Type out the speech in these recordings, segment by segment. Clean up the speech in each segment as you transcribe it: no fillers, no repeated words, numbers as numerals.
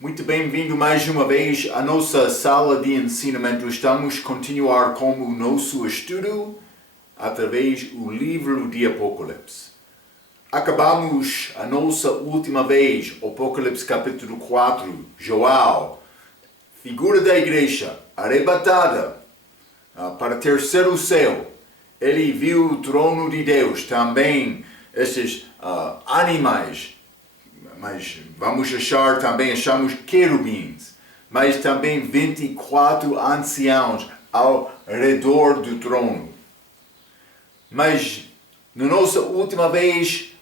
Muito bem-vindo mais uma vez à nossa sala de ensinamento. Estamos a continuar com o nosso estudo através do livro de Apocalipse. Acabamos a nossa última vez, Apocalipse capítulo 4, João, figura da igreja, arrebatada para o terceiro céu. Ele viu o trono de Deus, também esses animais, mas achamos querubins, mas também 24 anciãos ao redor do trono. Mas na nossa última vez,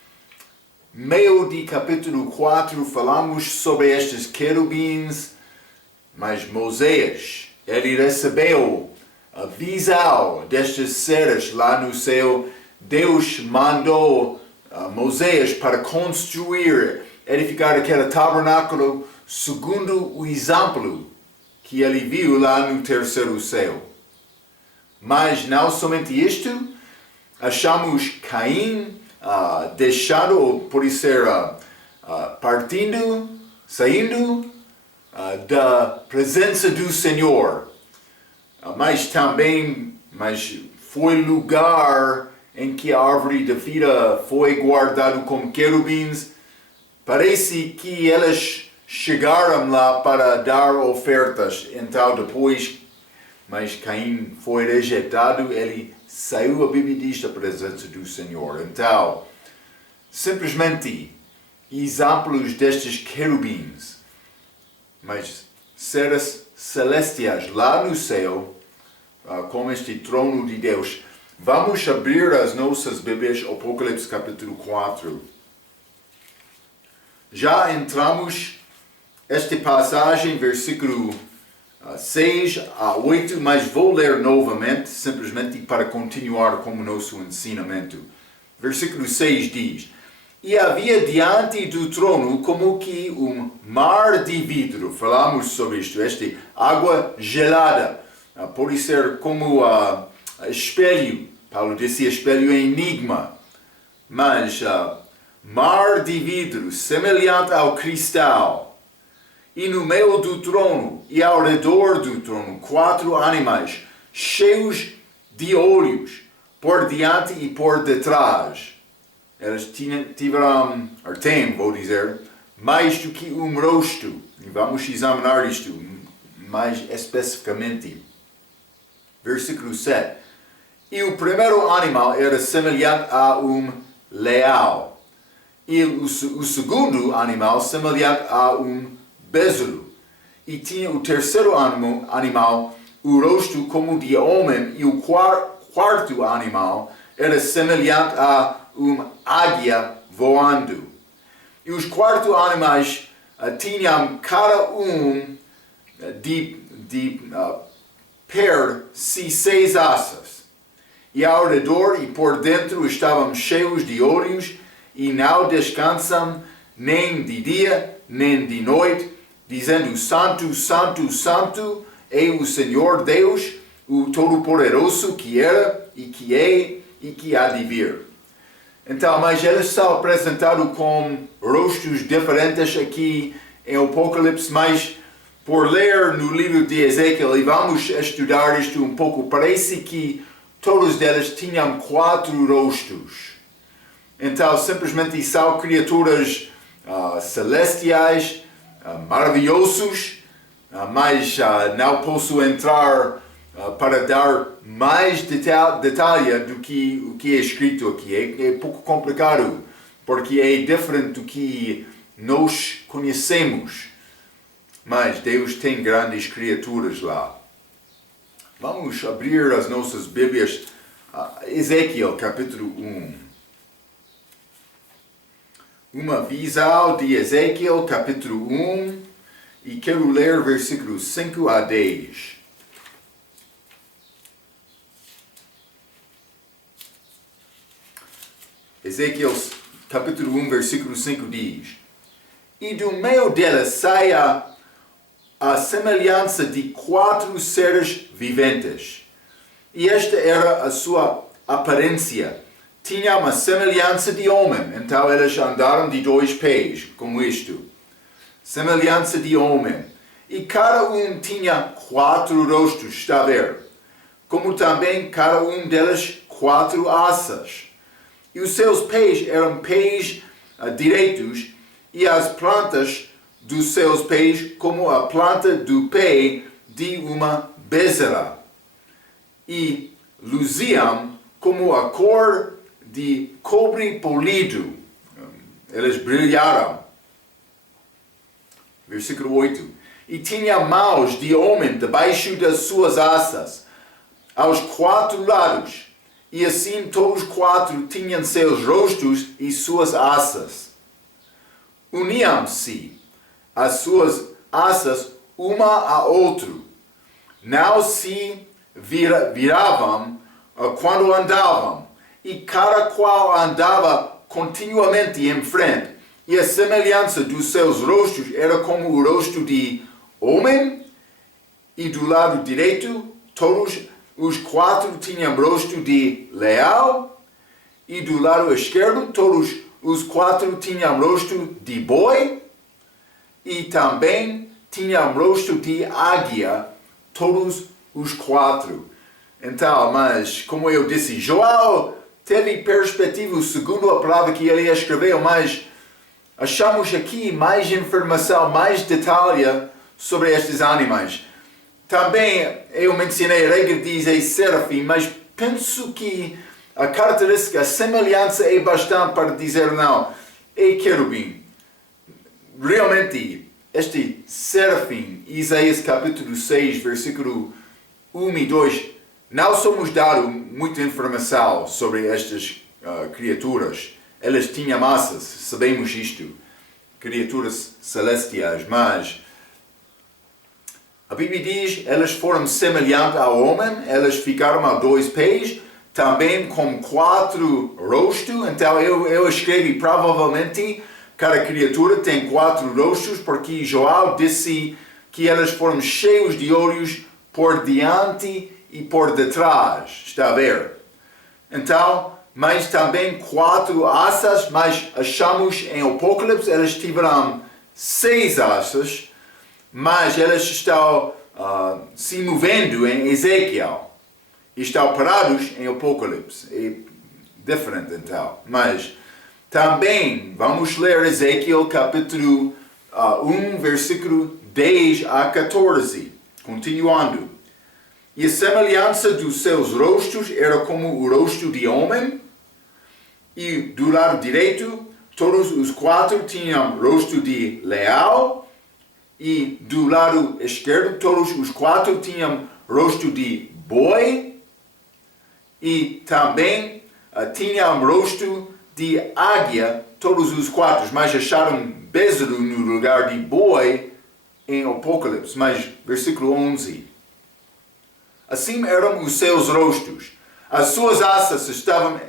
meio de capítulo 4, falamos sobre estes querubins, mas Moisés, ele recebeu a visão destes seres lá no céu. Deus mandou Moisés para construir, edificar aquele tabernáculo segundo o exemplo que ele viu lá no terceiro céu. Mas não somente isto, achamos Caim deixado, ou por ser saindo da presença do Senhor. Mas foi lugar em que a árvore da vida foi guardada como querubins. Parece que eles chegaram lá para dar ofertas. Então depois, mas Caim foi rejeitado, ele saiu, a Bíblia diz, da presença do Senhor. Então, simplesmente, exemplos destes querubins, mas seres celestiais lá no céu, com este trono de Deus. Vamos abrir as nossas Bíblias, Apocalipse capítulo 4. Já entramos esta passagem, versículo 6 a 8, mas vou ler novamente, simplesmente para continuar com o nosso ensinamento. Versículo 6 diz: E havia diante do trono como que um mar de vidro. Falamos sobre isto, esta água gelada. Pode ser como espelho. Paulo disse espelho é enigma. Mas mar de vidro, semelhante ao cristal. E no meio do trono e ao redor do trono, 4 animais, cheios de olhos, por diante e por detrás. Eles tiveram, vou dizer, mais do que um rosto. E vamos examinar isto mais especificamente. Versículo 7. E o primeiro animal era semelhante a um leão. E o segundo animal semelhante a um besouro. E tinha o terceiro animal, o rosto como de homem. E o quarto animal era semelhante a uma águia voando. E os 4 animais tinham cada um de per si 6 asas. E ao redor e por dentro estavam cheios de olhos, e não descansam nem de dia, nem de noite, dizendo: Santo, Santo, Santo é o Senhor Deus, o Todo-Poderoso, que era, e que é, e que há de vir. Então, mas eles são apresentados com rostos diferentes aqui em Apocalipse, mas por ler no livro de Ezequiel, e vamos estudar isto um pouco, parece que todos eles tinham 4 rostos. Então, simplesmente são criaturas celestiais, maravilhosos, mas não posso entrar para dar mais detalhe do que o que é escrito aqui. É pouco complicado, porque é diferente do que nós conhecemos. Mas Deus tem grandes criaturas lá. Vamos abrir as nossas Bíblias. Ezequiel capítulo 1. Uma visão de Ezequiel capítulo 1. E quero ler versículos 5 a 10. Ezequiel capítulo 1, versículo 5 diz: E do meio dela saia a semelhança de 4 seres viventes. E esta era a sua aparência. Tinha uma semelhança de homem. Então eles andaram de 2 pés, como isto. semelhança de homem. E cada tinha 4 rostos, está a ver? Como também cada deles 4 asas. E os seus pés eram pés direitos, e as plantas dos seus pés como a planta do pé de uma bezerra. E luziam como a cor de cobre polido. Eles brilharam. Versículo 8. E tinha mãos de homem debaixo das suas asas, aos 4 lados. E assim todos 4 tinham seus rostos e suas asas. Uniam-se as suas asas uma a outra. Não se viravam quando andavam. E cada qual andava continuamente em frente. E a semelhança dos seus rostos era como o rosto de homem. E do lado direito, todos os 4 tinham rosto de leão. E do lado esquerdo, todos os 4 tinham rosto de boi. E também tinham rosto de águia, todos os 4. Então, mas como eu disse, João teve perspectiva segundo a palavra que ele escreveu, mas achamos aqui mais informação, mais detalhe sobre estes animais. Também eu mencionei, a regra diz serafim, mas penso que a característica, a semelhança é bastante para dizer não, é querubim. Realmente, este serafim, Isaías capítulo 6, versículo 1 e 2, não somos dados muita informação sobre estas criaturas. Elas tinham massas, sabemos isto, criaturas celestiais, mas a Bíblia diz, elas foram semelhantes ao homem, elas ficaram a 2 pés, também com 4 rostos. Então eu escrevi provavelmente cada criatura tem 4 rostos, porque João disse que elas foram cheios de olhos por diante e por detrás. Está a ver? Então, mas também 4 asas, mas achamos em Apocalipse, elas tiveram 6 asas, mas elas estão se movendo em Ezequiel. Estão parados em Apocalipse. É diferente então. Mas também vamos ler Ezequiel capítulo 1, versículo 10 a 14. Continuando. E a semelhança dos seus rostos era como o rosto de homem. E do lado direito, todos os 4 tinham rosto de leão. E do lado esquerdo, todos os 4 tinham rosto de boi. E também tinham rosto de águia, todos os 4. Mas acharam bezerro no lugar de boi em Apocalipse. Mas, versículo 11. Assim eram os seus rostos. As suas asas estavam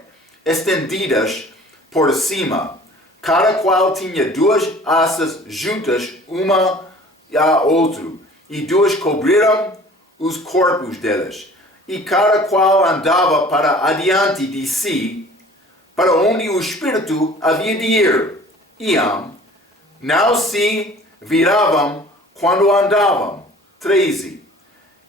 estendidas por cima. Cada qual tinha 2 asas juntas, uma a outra. E 2 cobriram os corpos delas. E cada qual andava para adiante de si, para onde o Espírito havia de ir. Iam, não se viravam quando andavam. 13.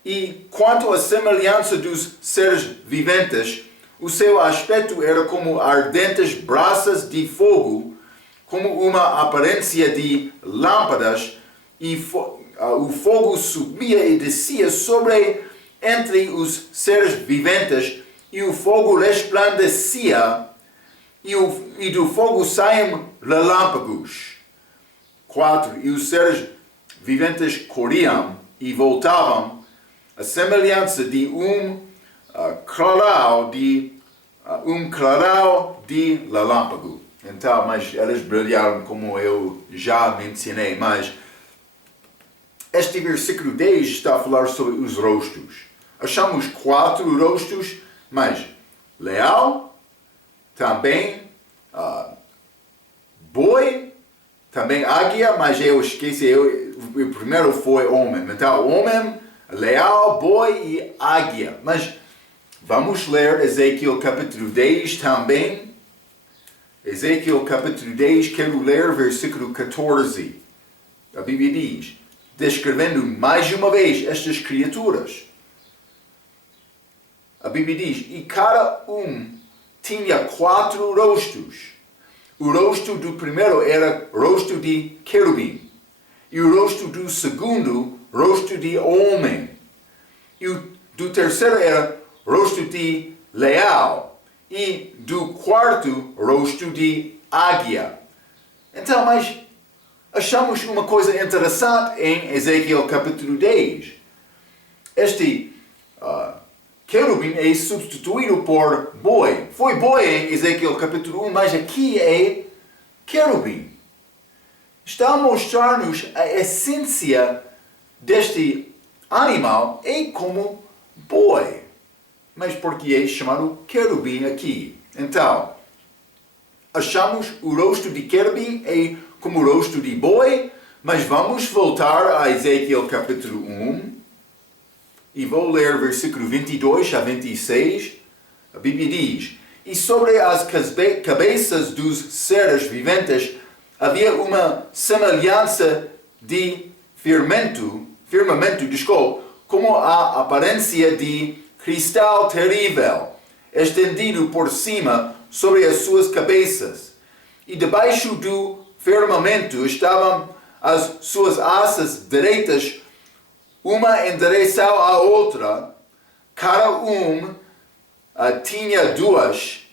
E quanto à semelhança dos seres viventes, o seu aspecto era como ardentes brasas de fogo, como uma aparência de lâmpadas, e o fogo subia e descia entre os seres viventes, e o fogo resplandecia, e do fogo saíam relâmpagos. 4. E os seres viventes corriam e voltavam, a semelhança de clarão de relâmpago. Então, mas elas brilharam como eu já mencionei, mas este versículo 10 está a falar sobre os rostos. Achamos 4 rostos, mas leão, também boi, também águia, mas eu esqueci, o primeiro foi homem. Então, homem, leão, boi e águia. Mas vamos ler Ezequiel capítulo 10 também. Ezequiel capítulo 10, quero ler versículo 14. a Bíblia diz, descrevendo mais uma vez estas criaturas. A Bíblia diz, e cada tinha 4 rostos. O rosto do primeiro era rosto de querubim. E o rosto do segundo, rosto de homem. E o do terceiro era rosto de leão. E do quarto, rosto de águia. Então, mas achamos uma coisa interessante em Ezequiel capítulo 10. Este querubim é substituído por boi. Foi boi em Ezequiel capítulo 1, mas aqui é querubim. Está a mostrar-nos a essência deste animal é como boi. Mas por que é chamado querubim aqui? Então, achamos o rosto de querubim é como o rosto de boi, mas vamos voltar a Ezequiel capítulo 1 e vou ler versículo 22 a 26. A Bíblia diz, e sobre as cabeças dos seres viventes havia uma semelhança de firmamento, como a aparência de cristal terrível, estendido por cima sobre as suas cabeças. E debaixo do firmamento estavam as suas asas direitas, uma endereçada à outra, cada tinha 2,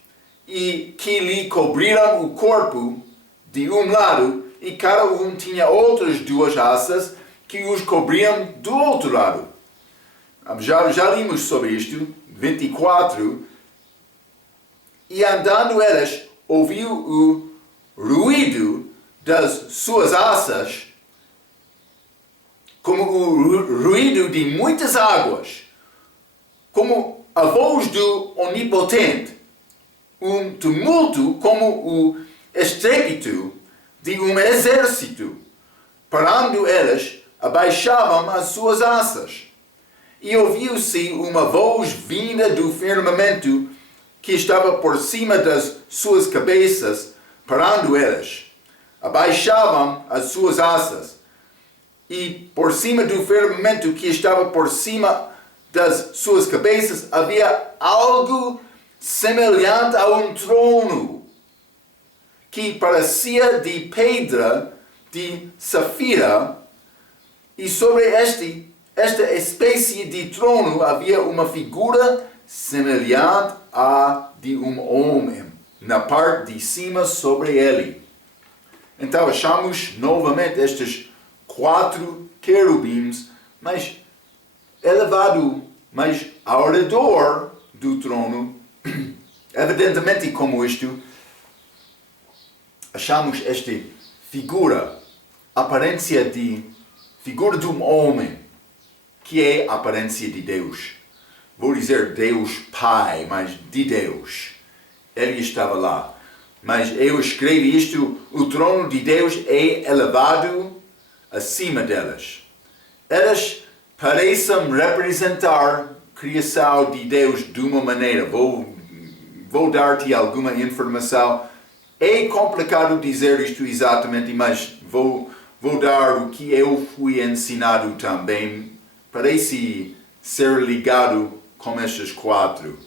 e que lhe cobriram o corpo de lado, e cada tinha outras 2 asas que os cobriam do outro lado. Já limos sobre isto, 24, e andando elas, ouviu o ruído das suas asas, como o ruído de muitas águas, como a voz do Onipotente, tumulto como o estrépito de exército. Parando elas, abaixavam as suas asas. E ouviu-se uma voz vinda do firmamento que estava por cima das suas cabeças, parando elas. Abaixavam as suas asas. E por cima do firmamento que estava por cima das suas cabeças havia algo semelhante a um trono, que parecia de pedra de safira, e sobre esta espécie de trono havia uma figura semelhante à de homem, na parte de cima sobre ele. Então achamos novamente estes 4 querubins, mas elevado, mas ao redor do trono, evidentemente como isto, achamos esta figura, aparência de figura de um homem, que é a aparência de Deus. Vou dizer Deus Pai, mas de Deus. Ele estava lá. Mas eu escrevo isto, o trono de Deus é elevado acima delas. Elas parecem representar a criação de Deus de uma maneira. Vou dar-te alguma informação. É complicado dizer isto exatamente, mas vou dar o que eu fui ensinado também. Parece ser ligado com estas 4.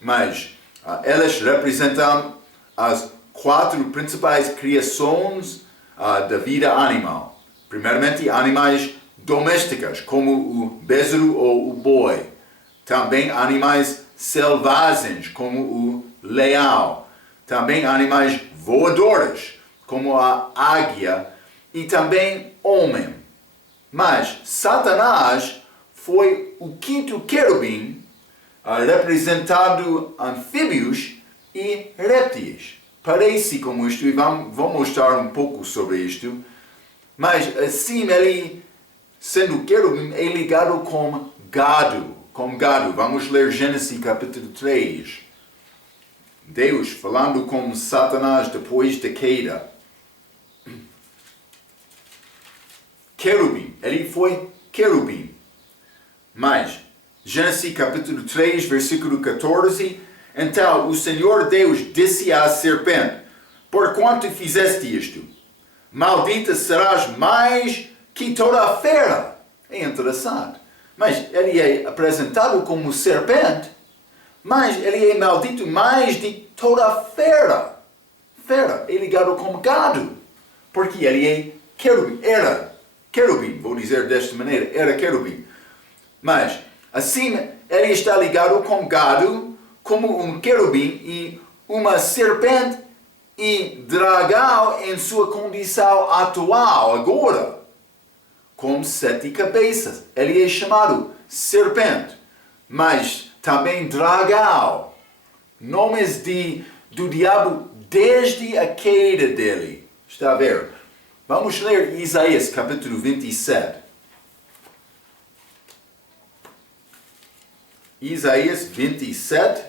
Mas elas representam as 4 principais criações da vida animal. Primeiramente, animais domésticos, como o bezerro ou o boi. Também animais selvagens, como o leão. Também animais voadores, como a águia. E também homem. Mas Satanás foi o 5º querubim, representando anfíbios e répteis. Parece como isto, e vou mostrar um pouco sobre isto. Mas assim ele, sendo querubim, é ligado com gado. Vamos ler Gênesis capítulo 3. Deus falando com Satanás depois da queda. Querubim, ele foi querubim. Mas, Gênesis capítulo 3, versículo 14, então o Senhor Deus disse à serpente, porquanto fizeste isto? maldita serás mais que toda a fera. É interessante. Mas ele é apresentado como serpente, mas ele é maldito mais de toda a fera. Fera é ligado com gado, porque ele é querubim, era querubim, vou dizer desta maneira, era querubim. Mas, assim, ele está ligado com gado, como um querubim e uma serpente e dragão em sua condição atual, agora, com 7 cabeças. Ele é chamado serpente, mas também dragão. Nomes do diabo desde a queda dele. Está a ver? Vamos ler Isaías capítulo 27. Isaías 27.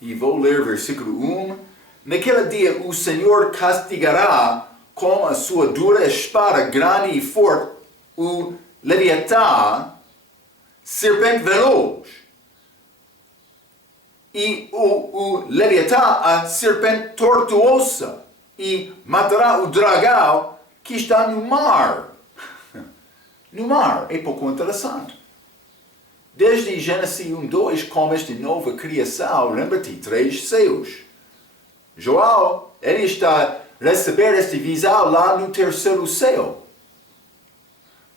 E vou ler versículo 1. Naquele dia o Senhor castigará com a sua dura espada grande e forte o Leviatã, serpente veloz. E o Leviatã, a serpente tortuosa. E matará o dragão que está no mar. No mar. É pouco interessante. Desde Gênesis 1:2, como esta nova criação, lembra-te, 3 céus. João, ele está a receber esta visão lá no 3º céu.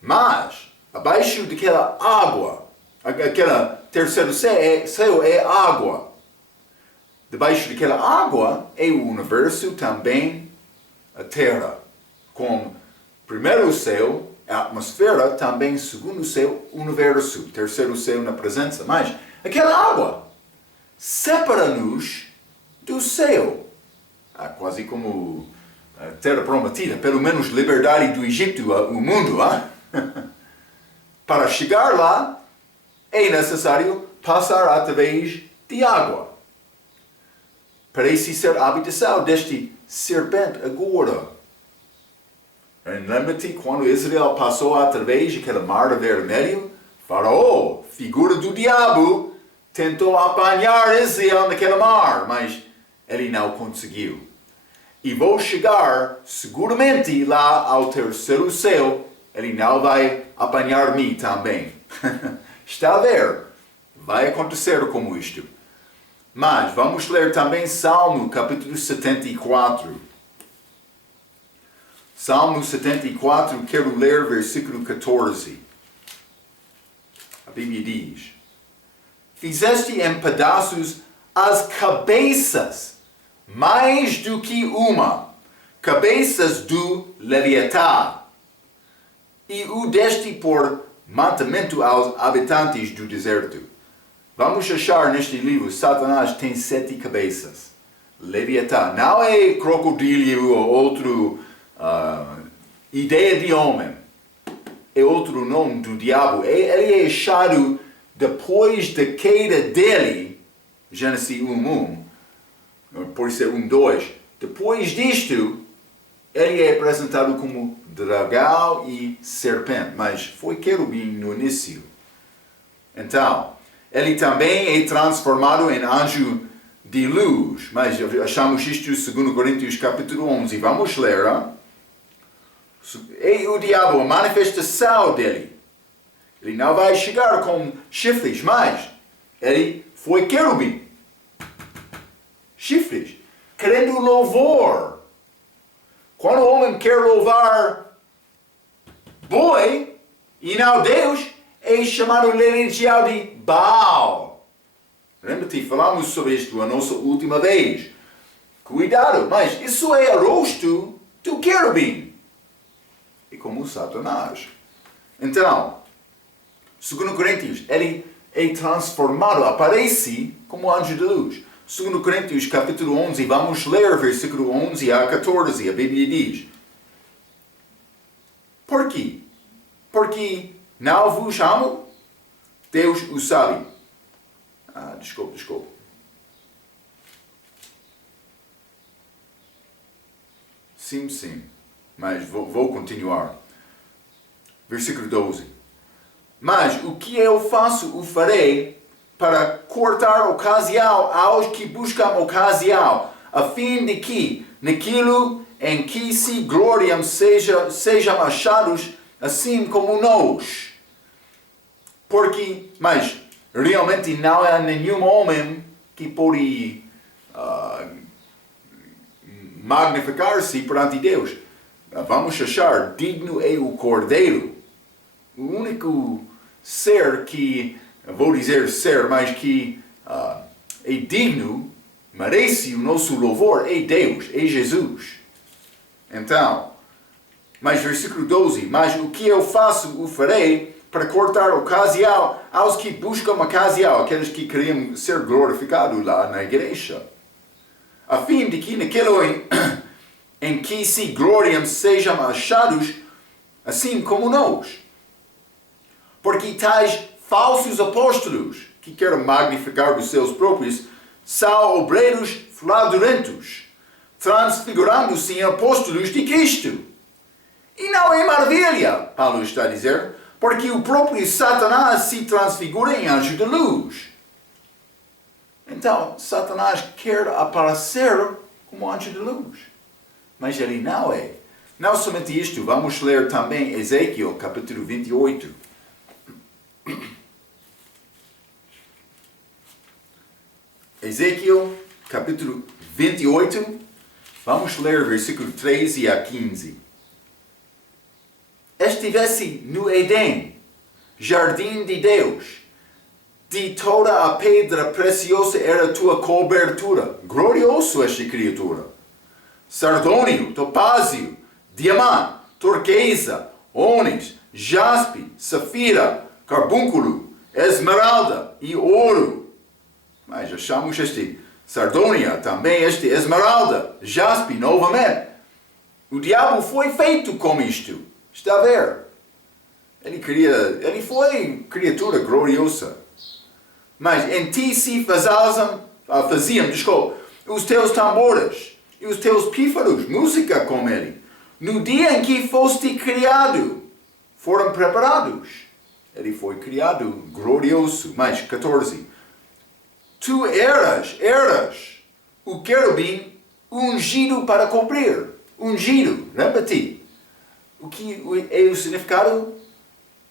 Mas, abaixo daquela água, aquela 3º céu é água. Debaixo daquela água é o universo também, a terra. Com primeiro céu, a atmosfera, também segundo céu, universo, 3º céu na presença. Mas aquela água separa-nos do céu. Quase como a terra prometida, pelo menos liberdade do Egito, o mundo. Para chegar lá, é necessário passar através de água. Parece ser a habitação deste serpente agora. Lembra-te quando Israel passou através daquele mar vermelho? Faraó, figura do diabo, tentou apanhar Israel naquele mar, mas ele não conseguiu. E vou chegar seguramente lá ao 3º céu, ele não vai apanhar-me também. Está a ver? Vai acontecer como isto. Mas vamos ler também Salmo capítulo 74. Salmo 74, quero ler versículo 14. A Bíblia diz: Fizeste em pedaços as cabeças, mais do que uma, cabeças do Leviatã, e o deste por mantimento aos habitantes do deserto. Vamos achar neste livro, Satanás tem 7 cabeças. Leviatã não é crocodilo ou outro ideia de homem. É outro nome do diabo. Ele é achado depois da queda dele, Gênesis 1:1, por ser 1:2. Depois disto, ele é apresentado como dragão e serpente, mas foi querubim no início. Então, ele também é transformado em anjo de luz, mas achamos isto em 2 Coríntios capítulo 11. Vamos ler. É o diabo, a manifestação dele. Ele não vai chegar com chifres, mas ele foi querubim. Chifres, querendo louvor. Quando o homem quer louvar boi e não Deus, é chamado religião de Baal. Lembra-te, falamos sobre isto a nossa última vez. Cuidado, mas isso é o rosto do querubim. É como Satanás. Então, 2 Coríntios, ele é transformado, aparece como anjo de luz. 2 Coríntios capítulo 11, vamos ler versículo 11 a 14, a Bíblia diz: Por quê? Porque não vos amo? Deus o sabe. Desculpa. Sim. Mas vou continuar. Versículo 12. Mas o que eu faço, o farei para cortar ocasião aos que buscam ocasião, a fim de que, naquilo em que se gloriam sejam achados assim como nós. Porque, mas realmente não há nenhum homem que pode magnificar-se perante Deus. Vamos achar, digno é o Cordeiro. O único ser que, vou dizer ser, mas que é digno, merece o nosso louvor, é Deus, é Jesus. Então, mas versículo 12, mas o que eu faço, o farei para cortar ocasião aos que buscam ocasião, aqueles que queriam ser glorificados lá na igreja, a fim de que naquele em que se gloriam sejam achados assim como nós. Porque tais falsos apóstolos, que querem magnificar os seus próprios, são obreiros fraudulentos, transfigurando-se em apóstolos de Cristo. E não é maravilha, Paulo está a dizer, porque o próprio Satanás se transfigura em anjo de luz. Então, Satanás quer aparecer como anjo de luz. Mas ele não é. Não somente isto, vamos ler também Ezequiel, capítulo 28. Ezequiel, capítulo 28, vamos ler versículo 13 a 15. Estivesse no Éden, jardim de Deus, de toda a pedra preciosa era tua cobertura. Glorioso esta criatura. Sardônio, topázio, diamante, turquesa, ônix, jaspe, safira, carbúnculo, esmeralda e ouro. Mas achamos este sardônia, também este esmeralda, jaspe, novamente. O diabo foi feito com isto. Está a ver? Ele foi criatura gloriosa. Mas em ti se faziam os teus tambores e os teus pífaros, música com ele. No dia em que foste criado, foram preparados. Ele foi criado glorioso. Mais 14. Tu eras o querubim ungido para cobrir. Ungido, repeti. O que é o significado?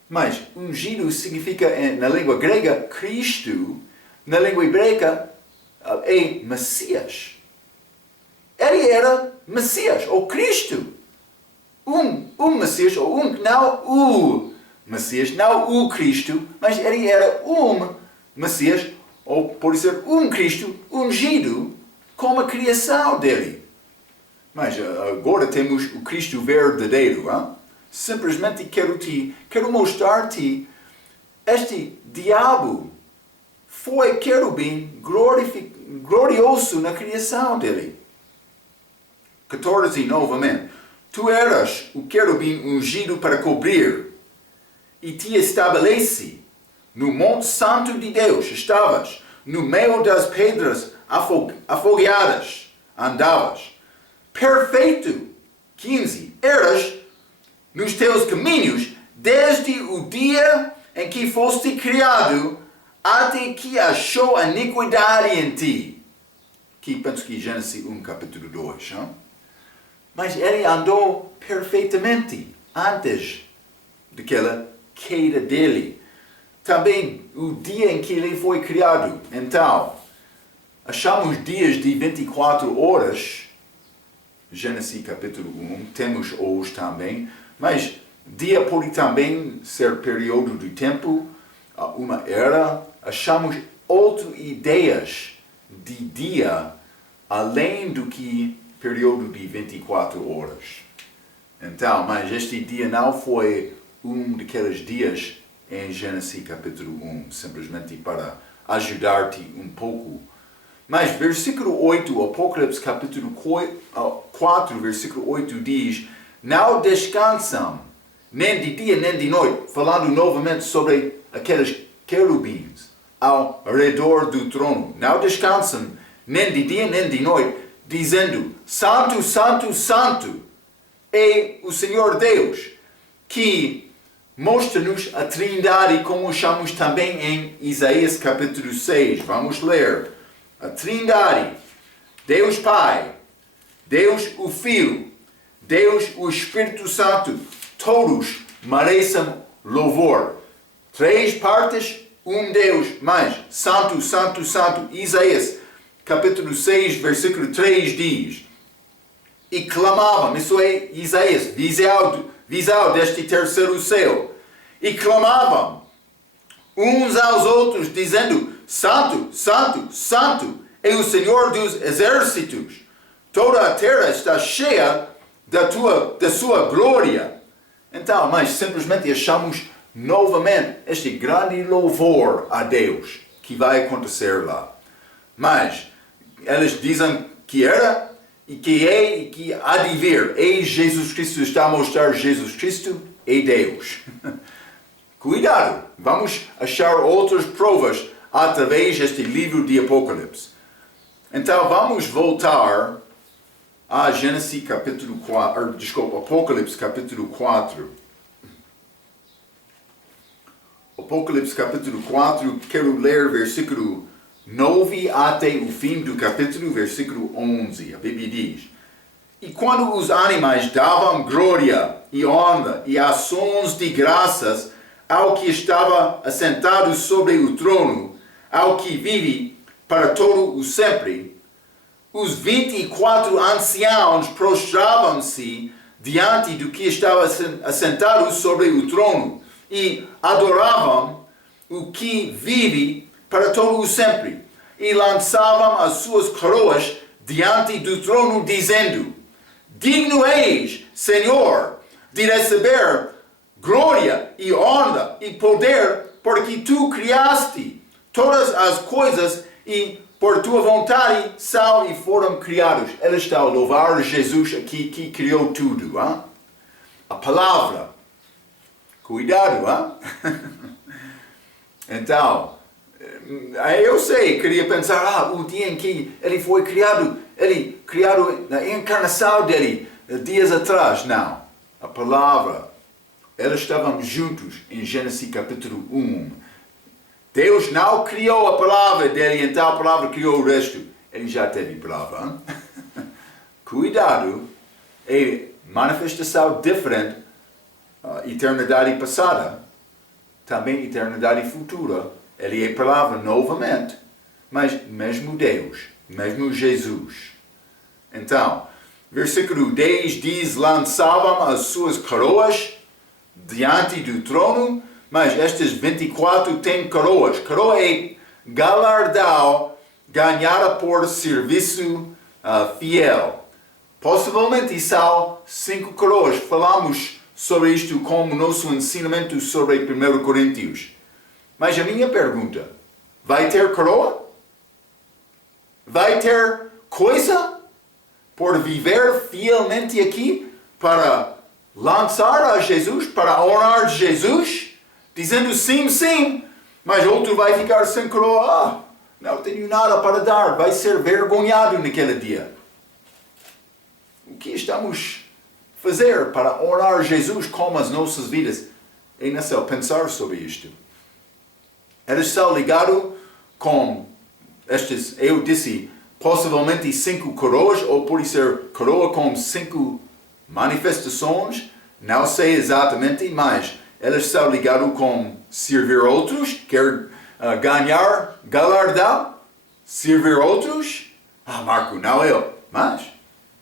Mas ungido significa, na língua grega, Cristo. Na língua hebraica, é Messias. Ele era Messias, ou Cristo. Um Messias, ou não o Messias, não o Cristo, mas ele era Messias, ou pode ser Cristo ungido como a criação dele. Mas agora temos o Cristo verdadeiro. Hein? Simplesmente quero mostrar-te, este diabo foi querubim glorioso na criação dele. 14 novamente. Tu eras o querubim ungido para cobrir, e te estabelece no monte santo de Deus. Estavas no meio das pedras afogueadas, andavas. Perfeito. 15. Eras nos teus caminhos desde o dia em que foste criado até que achou a iniquidade em ti. Aqui penso que Gênesis 1, capítulo 2. Hein? Mas ele andou perfeitamente antes daquela queda dele. Também o dia em que ele foi criado. Então, achamos dias de 24 horas. Gênesis capítulo 1, temos hoje também. Mas dia pode também ser período de tempo, uma era. Achamos outras ideias de dia, além do que período de 24 horas. Então, mas este dia não foi daqueles dias em Gênesis capítulo 1, simplesmente para ajudar-te um pouco. Mas versículo 8, Apocalipse capítulo 4, versículo 8 diz: não descansam, nem de dia nem de noite, falando novamente sobre aqueles querubins ao redor do trono. Não descansam, nem de dia nem de noite, dizendo: Santo, Santo, Santo é o Senhor Deus, que mostra-nos a Trindade, como achamos também em Isaías capítulo 6. Vamos ler. A Trindade, Deus Pai, Deus o Filho Deus, o Espírito Santo, todos merecem louvor. 3 partes, Deus, mas Santo, Santo, Santo. Isaías, capítulo 6, versículo 3 diz: e clamavam, isso é Isaías, visão deste terceiro céu, e clamavam uns aos outros, dizendo: Santo, Santo, Santo é o Senhor dos exércitos. Toda a terra está cheia da sua glória. Então, mas simplesmente achamos novamente este grande louvor a Deus que vai acontecer lá. Mas eles dizem que era e que é e que há de vir. E Jesus Cristo está a mostrar Jesus Cristo é Deus. Cuidado, vamos achar outras provas através deste livro de Apocalipse. Então vamos voltar a Gênesis capítulo 4, Apocalipse capítulo 4. Apocalipse capítulo 4, quero ler versículo 9 até o fim do capítulo, versículo 11. A Bíblia diz: e quando os animais davam glória e honra e ações de graças ao que estava assentado sobre o trono, ao que vive para todo o sempre, os 24 anciãos prostravam-se diante do que estava assentado sobre o trono e adoravam o que vive para todo o sempre, e lançavam as suas coroas diante do trono, dizendo: digno és, Senhor, de receber glória e honra e poder, porque tu criaste todas as coisas e por tua vontade são e foram criados. Ele está a louvar Jesus aqui que criou tudo. Hein? A palavra. Cuidado, hein? Então, eu sei, queria pensar, o dia em que ele foi criado, na encarnação dele, dias atrás. Não. A palavra. Eles estavam juntos em Gênesis capítulo 1. Deus não criou a palavra dele, então a palavra criou o resto. Ele já teve palavra. Hein? Cuidado. É manifestação diferente. Eternidade passada. Também eternidade futura. Ele é palavra novamente. Mas mesmo Deus. Mesmo Jesus. Então, versículo 10 diz: lançavam as suas coroas diante do trono, mas estes 24 têm coroas. Coroa é galardão ganhada por serviço fiel. Possivelmente são 5 coroas. Falamos sobre isto como nosso ensinamento sobre 1 Coríntios. Mas a minha pergunta: vai ter coroa? Vai ter coisa por viver fielmente aqui para lançar a Jesus, para honrar Jesus, dizendo sim, sim, mas outro vai ficar sem coroa. Não tenho nada para dar, vai ser vergonhado naquele dia. O que estamos a fazer para honrar Jesus com as nossas vidas? É necessário pensar sobre isto. Eles estão ligados com estes, eu disse, possivelmente 5 coroas, ou pode ser coroa com 5 manifestações, não sei exatamente, mas eles estão ligados com servir outros, quer ganhar galardão, servir outros. Marco, não eu, mas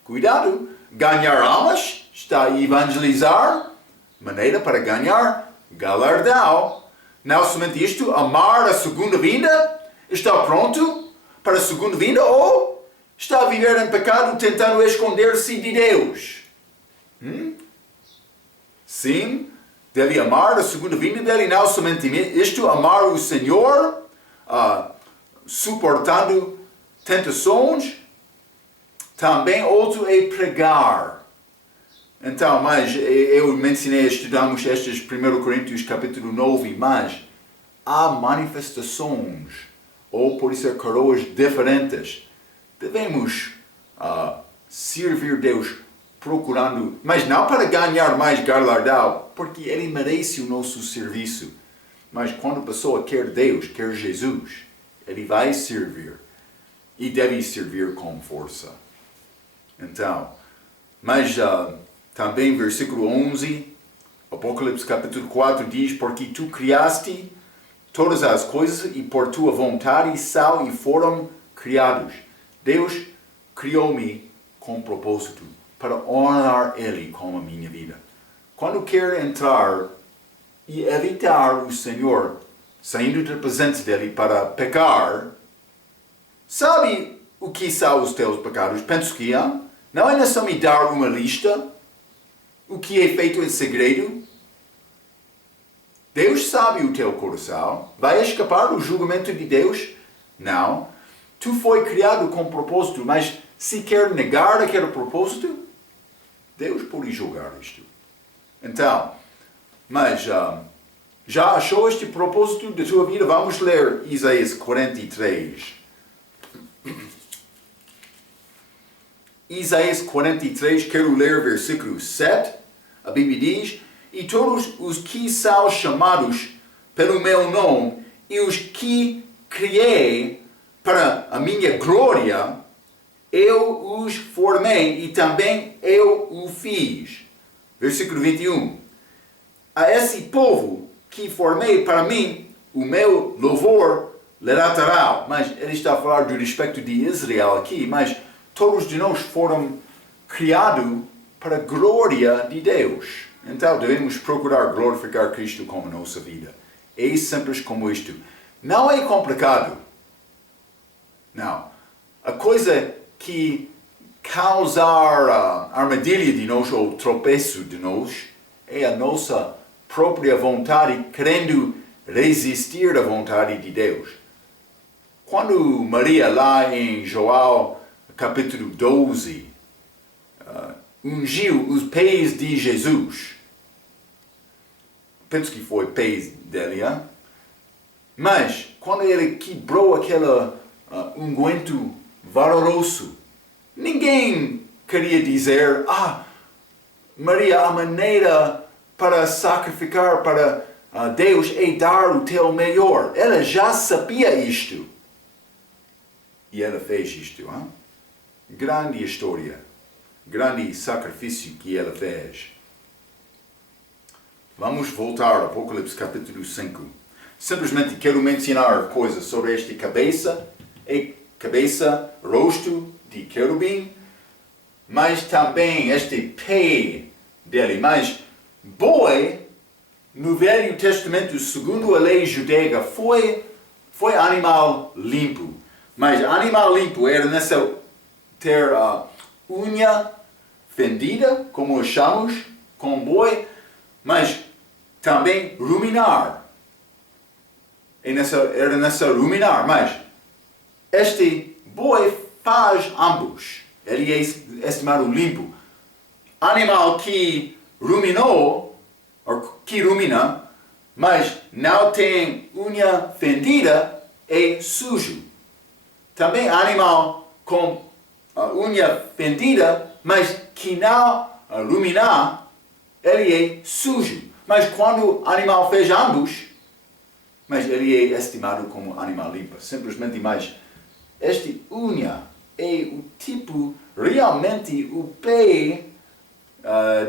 cuidado, ganhar almas, está a evangelizar, maneira para ganhar galardão. Não somente isto, amar a segunda vinda, está pronto para a segunda vinda, ou está a viver em pecado tentando esconder-se de Deus. Sim, deve amar a segunda vinda dele, não somente isto, amar o Senhor, suportando tentações. Também outro é pregar. Então, mas eu mencionei, estudamos estes 1 Coríntios capítulo 9, mas há manifestações, ou por ser coroas diferentes. Devemos servir Deus procurando, mas não para ganhar mais galardão, porque Ele merece o nosso serviço. Mas quando a pessoa quer Deus, quer Jesus, Ele vai servir. E deve servir com força. Então, mas Também versículo 11, Apocalipse capítulo 4 diz, porque tu criaste todas as coisas e por tua vontade são e foram criados. Deus criou-me com propósito para honrar Ele com a minha vida. Quando quero entrar e evitar o Senhor saindo da presença dele para pecar, sabe o que são os teus pecados? Penso que não é necessário me dar uma lista, o que é feito em segredo. Deus sabe o teu coração. Vai escapar do julgamento de Deus? Não. Tu foi criado com propósito, mas se quer negar aquele propósito, Deus pode julgar isto. Então, mas já achou este propósito da tua vida? Vamos ler Isaías 43. Isaías 43, quero ler versículo 7. A Bíblia diz, e todos os que são chamados pelo meu nome, e os que criei para a minha glória, eu os formei e também eu o fiz. Versículo 21. A esse povo que formei para mim, o meu louvor lhe dará. Mas ele está a falar do respeito de Israel aqui, mas todos de nós foram criados para a glória de Deus. Então devemos procurar glorificar Cristo com a nossa vida. É simples como isto. Não é complicado. Não. A coisa que causar armadilha de nós ou tropeço de nós é a nossa própria vontade querendo resistir à vontade de Deus. Quando Maria, lá em João capítulo 12, ungiu os pés de Jesus, penso que foi pés dele, mas quando ele quebrou aquele unguento valoroso, ninguém queria dizer, Maria, a maneira para sacrificar para Deus é dar o teu melhor. Ela já sabia isto. E ela fez isto. Grande história. Grande sacrifício que ela fez. Vamos voltar ao Apocalipse capítulo 5. Simplesmente quero mencionar coisas sobre esta cabeça. Cabeça, rosto de querubim. Mas também este pé dele. Mas boi, no Velho Testamento, segundo a lei judaica, foi animal limpo. Mas animal limpo era necessário ter unha fendida, como achamos, com boi, mas também ruminar. Era necessário ruminar, mas este boi faz ambos. Ele é estimado limpo. Animal que ruminou, ou que rumina, mas não tem unha fendida, é sujo. Também animal com unha fendida, mas que não rumina, ele é sujo. Mas quando o animal fez ambos, mas ele é estimado como animal limpo. Simplesmente mais, este unha é o tipo, realmente o pé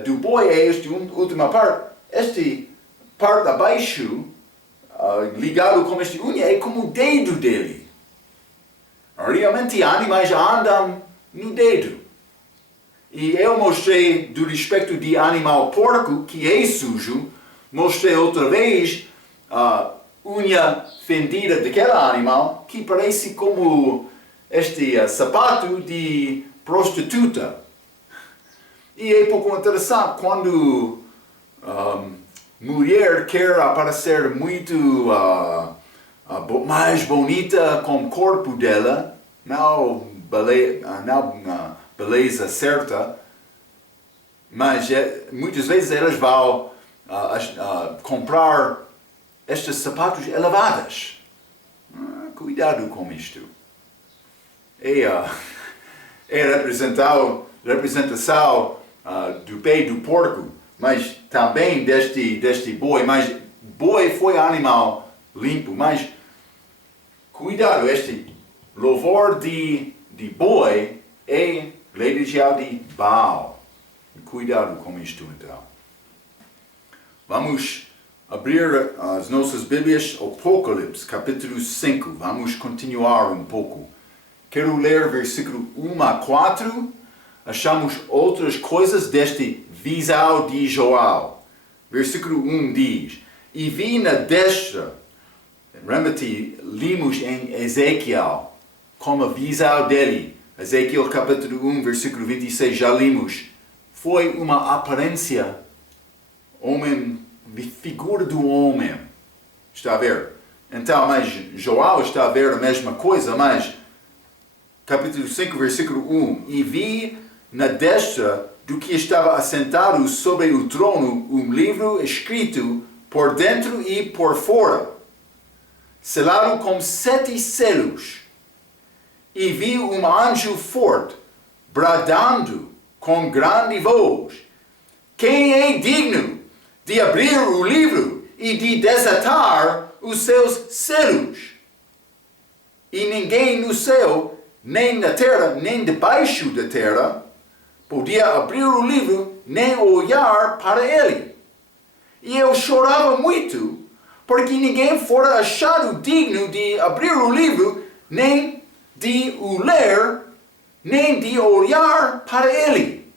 do boi é esta última parte. Este parte abaixo, ligado com este unha, é como o dedo dele. Realmente animais andam no dedo. E eu mostrei do respeito de animal porco, que é sujo, mostrei outra vez a unha fendida daquele animal, que parece como este sapato de prostituta. E é pouco interessante quando mulher quer aparecer muito mais bonita com o corpo dela, não beleza certa, mas muitas vezes elas vão comprar estes sapatos elevados. Cuidado com isto. É representação do pé do porco, mas também deste boi. Mas boi foi animal limpo, mas cuidado, este louvor de boi é religião de Baal. Cuidado com isto, então. Vamos abrir as nossas Bíblias, Apocalipse, capítulo 5. Vamos continuar um pouco. Quero ler versículo 1 a 4. Achamos outras coisas deste visão de Joel. Versículo 1 diz: E vi na destra, realmente limos em Ezequiel, como a visão dele. Ezequiel capítulo 1, versículo 26, já limos. Foi uma aparência, figura do homem. Está a ver? Então, mas Joel está a ver a mesma coisa, mas capítulo 5, versículo 1. E vi na destra do que estava assentado sobre o trono um livro escrito por dentro e por fora, selado com 7 selos. E vi um anjo forte, bradando com grande voz: Quem é digno de abrir o livro e de desatar os seus selos? E ninguém no céu, nem na terra, nem debaixo da terra, podia abrir o livro, nem olhar para ele. E eu chorava muito, porque ninguém fora achado digno de abrir o livro, nem de o ler, nem de olhar para ele.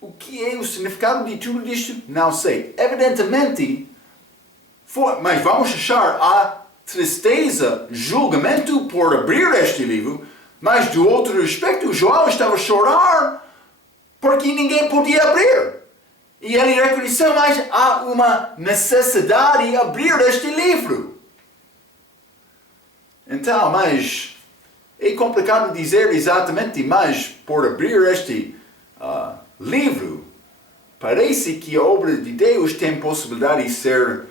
O que é o significado de tudo isto? Não sei. Evidentemente, mas vamos achar a tristeza, julgamento por abrir este livro, mas do outro aspecto, João estava a chorar porque ninguém podia abrir. E ele reconheceu, mas há uma necessidade de abrir este livro. Então, mas é complicado dizer exatamente, mas por abrir este livro, parece que a obra de Deus tem possibilidade de ser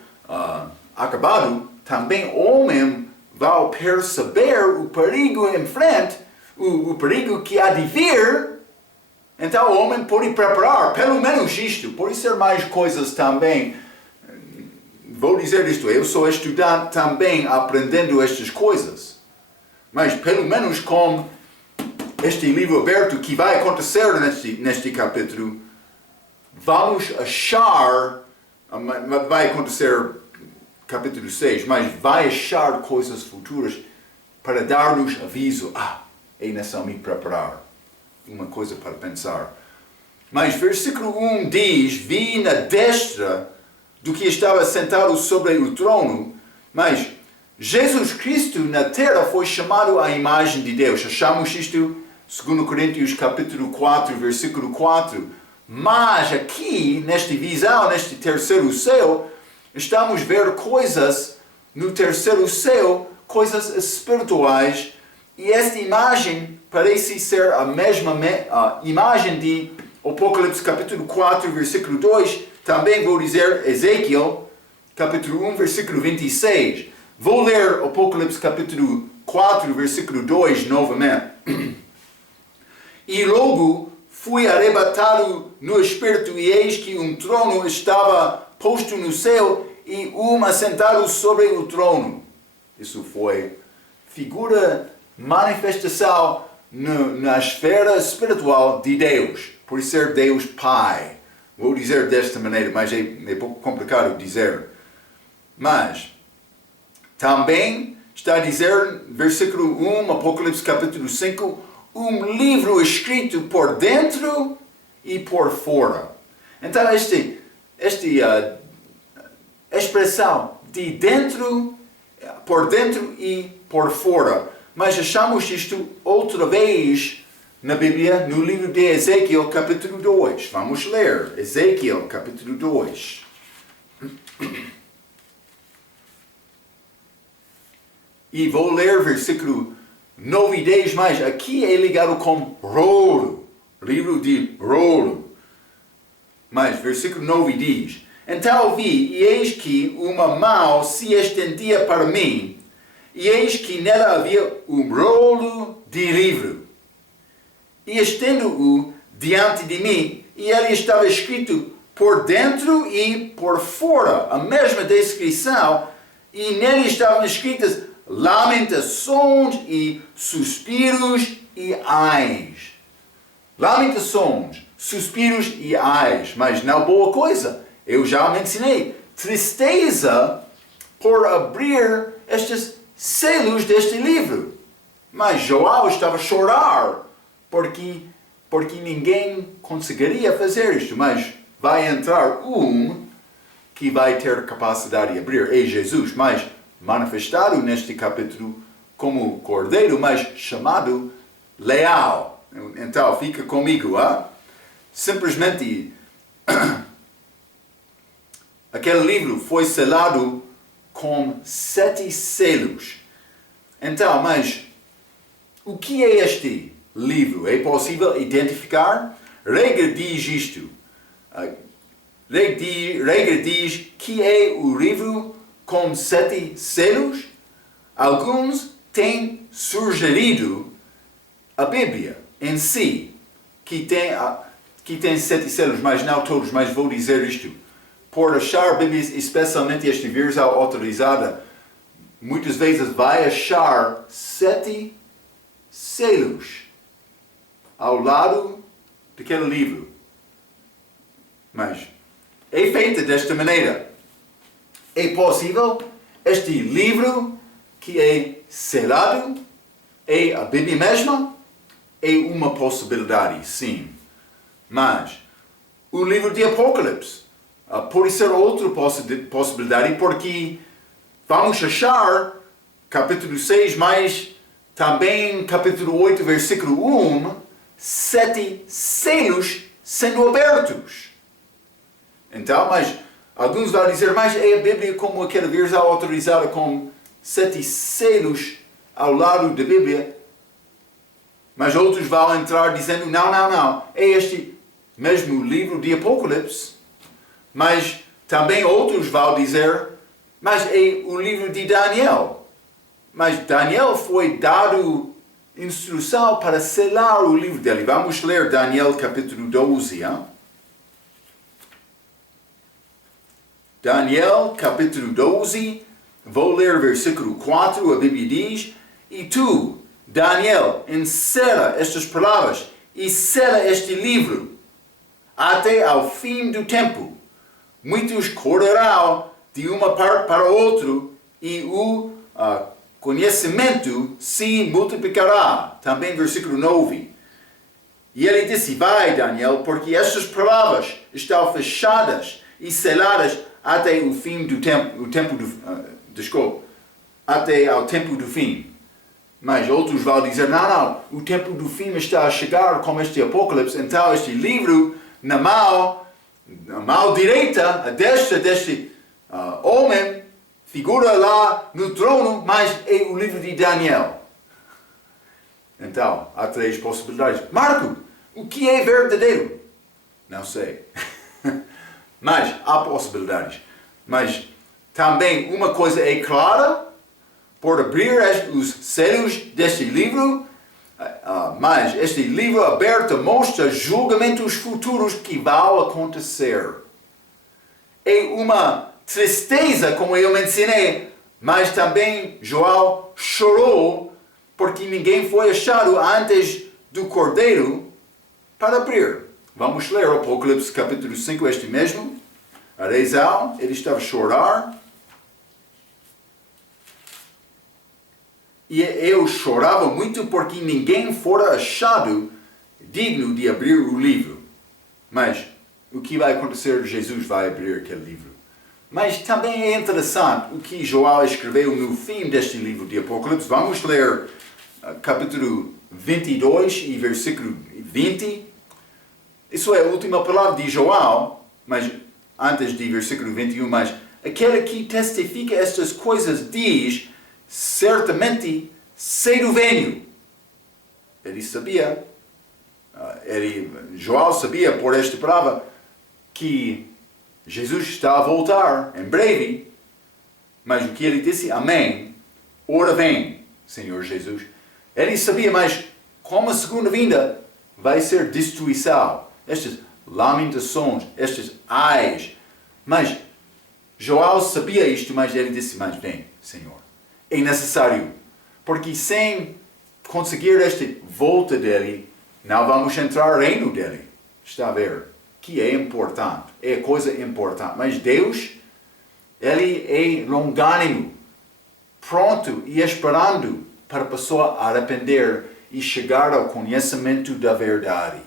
acabado. Também o homem vai perceber o perigo em frente, o perigo que há de vir. Então o homem pode preparar, pelo menos isto. Pode ser mais coisas também. Vou dizer isto, eu sou estudante também aprendendo estas coisas. Mas pelo menos com este livro aberto que vai acontecer neste capítulo, vamos achar, vai acontecer capítulo 6, mas vai achar coisas futuras para dar-nos aviso. É necessário me preparar. Uma coisa para pensar. Mas versículo 1 diz: Vi na destra do que estava sentado sobre o trono. Mas Jesus Cristo na terra foi chamado à imagem de Deus. Achamos isto 2 Coríntios capítulo 4, versículo 4. Mas aqui, nesta visão, neste terceiro céu, estamos a ver coisas no terceiro céu, coisas espirituais. E esta imagem parece ser a mesma imagem de Apocalipse capítulo 4, versículo 2. Também vou dizer Ezequiel capítulo 1, versículo 26. Vou ler Apocalipse capítulo 4, versículo 2 novamente. E logo fui arrebatado no Espírito, e eis que um trono estava posto no céu, e um assentado sobre o trono. Isso foi figura, manifestação na esfera espiritual de Deus, por ser Deus Pai. Vou dizer desta maneira, mas é pouco complicado dizer. Mas também está a dizer, versículo 1, Apocalipse capítulo 5, um livro escrito por dentro e por fora. Então, esta expressão de dentro, por dentro e por fora. Mas achamos isto outra vez na Bíblia, no livro de Ezequiel, capítulo 2. Vamos ler Ezequiel, capítulo 2. E vou ler versículo 9 e 10, mas aqui é ligado com rolo, livro de rolo. Mas versículo 9 diz: Então vi, e eis que uma mão se estendia para mim, e eis que nela havia um rolo de livro. E estendo-o diante de mim, e ele estava escrito por dentro e por fora, a mesma descrição, e nele estavam escritas lamentações e suspiros e ais. Lamentações, suspiros e ais, mas não boa coisa. Eu já mencionei. Tristeza por abrir estes selos deste livro. Mas João estava a chorar porque ninguém conseguiria fazer isto. Mas vai entrar que vai ter capacidade de abrir, é Jesus, mas manifestado neste capítulo como cordeiro, mas chamado leal. Então, fica comigo, simplesmente, aquele livro foi selado com 7 selos. Então, mas, o que é este livro? É possível identificar? Regra diz isto. Regra diz que é o livro com 7 selos. Alguns têm sugerido a Bíblia em si, que tem 7 selos, mas não todos, mas vou dizer isto. Por achar Bíblias, especialmente esta versão autorizada, muitas vezes vai achar 7 selos ao lado daquele livro. Mas é feita desta maneira. É possível este livro que é selado é a Bíblia mesma? É uma possibilidade, sim. Mas o livro de Apocalipse pode ser outra possibilidade, porque vamos achar capítulo 6, mas também capítulo 8, versículo 1, 7 selos sendo abertos. Então, mas alguns vão dizer, mas é a Bíblia como aquela versão autorizada com 7 selos ao lado da Bíblia. Mas outros vão entrar dizendo, não, é este mesmo livro de Apocalipse. Mas também outros vão dizer, mas é o livro de Daniel. Mas Daniel foi dado instrução para selar o livro dele. Vamos ler Daniel capítulo 12. Daniel capítulo 12, vou ler versículo 4, a Bíblia diz, e tu, Daniel, encerra estas palavras e sela este livro até ao fim do tempo. Muitos correrão de uma parte para outra e o conhecimento se multiplicará. Também versículo 9. E ele disse, vai Daniel, porque estas palavras estão fechadas e seladas até o fim do tempo, até ao tempo do fim. Mas outros vão dizer, não, o tempo do fim está a chegar como este Apocalipse, então este livro, na mão direita, a destra deste homem, figura lá no trono, mas é o livro de Daniel. Então, há 3 possibilidades. Marco, o que é verdadeiro? Não sei. Mas há possibilidades. Mas também uma coisa é clara, por abrir os selos deste livro, mas este livro aberto mostra julgamentos futuros que vão acontecer. É uma tristeza, como eu mencionei, mas também João chorou porque ninguém foi achado antes do Cordeiro para abrir. Vamos ler o Apocalipse capítulo 5, este mesmo. A razão, ele estava a chorar. E eu chorava muito porque ninguém fora achado digno de abrir o livro. Mas o que vai acontecer? Jesus vai abrir aquele livro. Mas também é interessante o que João escreveu no fim deste livro de Apocalipse. Vamos ler capítulo 22 e versículo 20. Isso é a última palavra de João, mas antes de versículo 21, mas aquele que testifica estas coisas diz, certamente cedo venho. Ele sabia, João sabia por esta palavra que Jesus está a voltar em breve, mas o que ele disse, amém, ora vem, Senhor Jesus. Ele sabia, mas como a segunda vinda vai ser destruição, estas lamentações, estas ais, mas João sabia isto, mas ele disse, mas vem, Senhor. É necessário, porque sem conseguir esta volta dele, não vamos entrar no reino dele. Está a ver? Que é importante, é coisa importante. Mas Deus, ele é longânimo, pronto e esperando para a pessoa arrepender e chegar ao conhecimento da verdade.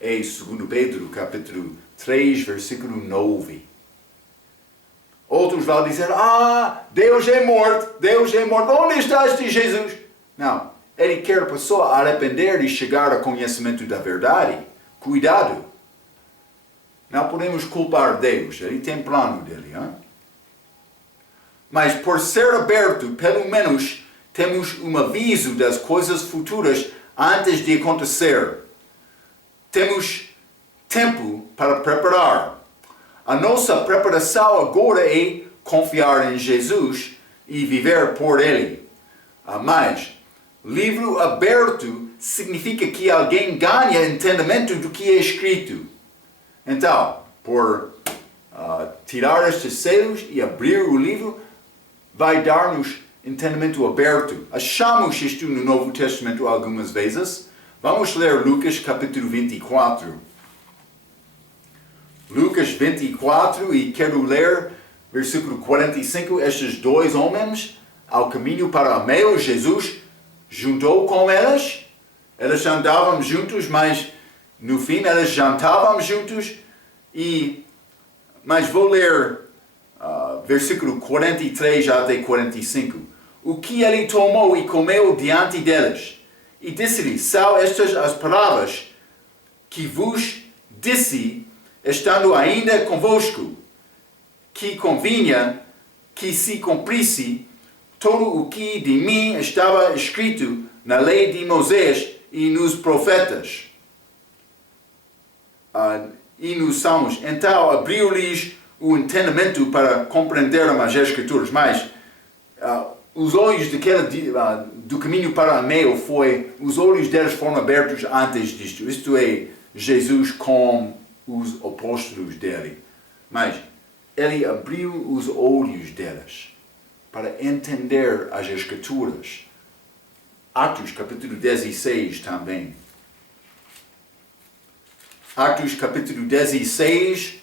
É 2 Pedro, capítulo 3, versículo 9. Outros vão dizer, Deus é morto, onde está este Jesus? Não, ele quer a pessoa arrepender e chegar ao conhecimento da verdade. Cuidado. Não podemos culpar Deus, ele tem plano dele. Hein? Mas por ser aberto, pelo menos, temos um aviso das coisas futuras antes de acontecer. Temos tempo para preparar. A nossa preparação agora é confiar em Jesus e viver por Ele. Mas, livro aberto significa que alguém ganha entendimento do que é escrito. Então, por tirar estes selos e abrir o livro, vai dar-nos entendimento aberto. Achamos isto no Novo Testamento algumas vezes. Vamos ler Lucas capítulo 24. Lucas 24, e quero ler versículo 45. Estes dois homens, ao caminho para Emmaus, Jesus juntou com eles. Eles andavam juntos, mas no fim eles jantavam juntos. Mas vou ler versículo 43 até 45. O que ele tomou e comeu diante deles. E disse-lhes, são estas as palavras que vos disse, estando ainda convosco, que convinha que se cumprisse todo o que de mim estava escrito na lei de Moisés e nos profetas e nos salmos. Então abriu-lhes o entendimento para compreender as Escrituras. Mas os olhos do caminho para Emmaus os olhos deles foram abertos antes disto. Isto é, Jesus com os apóstolos dele. Mas ele abriu os olhos deles para entender as Escrituras. Atos capítulo 16 também. Atos capítulo 16,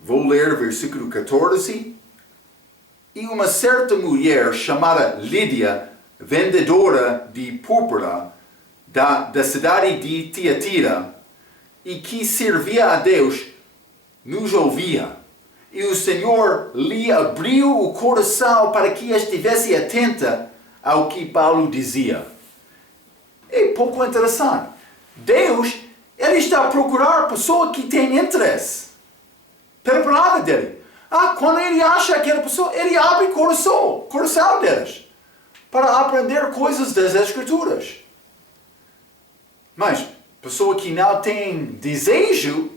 vou ler versículo 14. E uma certa mulher chamada Lídia, vendedora de púrpura da cidade de Tiatira, e que servia a Deus, nos ouvia. E o Senhor lhe abriu o coração para que estivesse atenta ao que Paulo dizia. É pouco interessante. Deus, ele está a procurar pessoa que tem interesse pela palavra dele. Quando ele acha aquela pessoa, ele abre o coração deles para aprender coisas das Escrituras. Mas pessoa que não tem desejo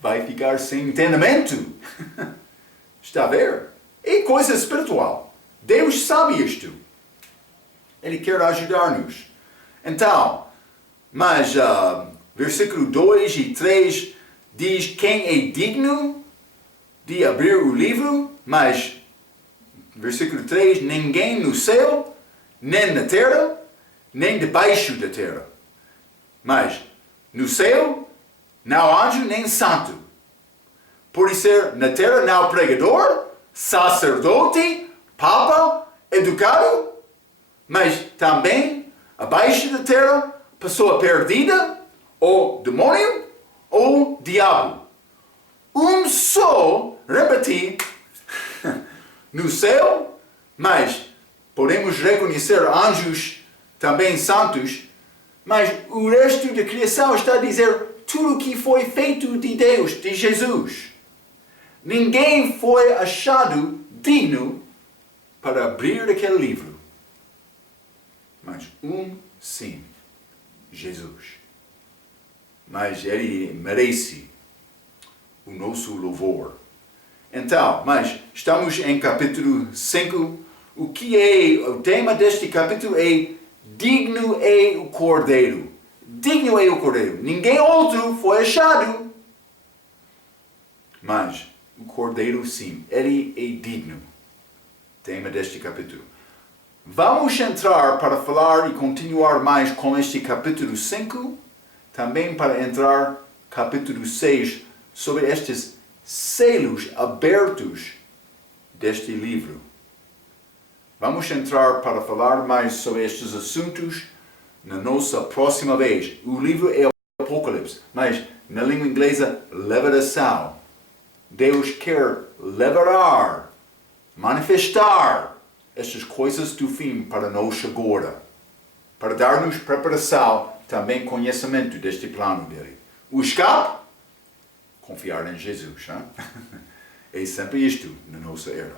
vai ficar sem entendimento. Está a ver? É coisa espiritual. Deus sabe isto. Ele quer ajudar-nos. Então, mas versículo 2 e 3 diz quem é digno de abrir o livro, mas versículo 3, ninguém no céu, nem na terra, nem debaixo da terra. Mas no céu, não anjo nem santo. Pode ser na terra, não pregador, sacerdote, papa, educado, mas também abaixo da terra, pessoa perdida, ou demônio, ou diabo. Só, repeti, no céu, mas podemos reconhecer anjos também santos, mas o resto da criação está a dizer tudo o que foi feito de Deus, de Jesus. Ninguém foi achado digno para abrir aquele livro. Mas sim, Jesus. Mas ele merece o nosso louvor. Então, mas estamos em capítulo 5. O tema deste capítulo é digno é o Cordeiro. Digno é o Cordeiro. Ninguém outro foi achado. Mas o Cordeiro sim, ele é digno. Tema deste capítulo. Vamos entrar para falar e continuar mais com este capítulo 5, também para entrar capítulo 6 sobre estes selos abertos deste livro. Vamos entrar para falar mais sobre estes assuntos na nossa próxima vez. O livro é o Apocalipse, mas na língua inglesa, revelação. Deus quer revelar, manifestar estas coisas do fim para nós agora, para dar-nos preparação, também conhecimento deste plano dele. O escape? Confiar em Jesus. Hein? É sempre isto na nossa era.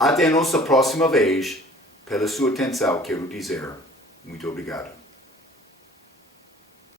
Até a nossa próxima vez. Pela sua atenção, quero dizer muito obrigado.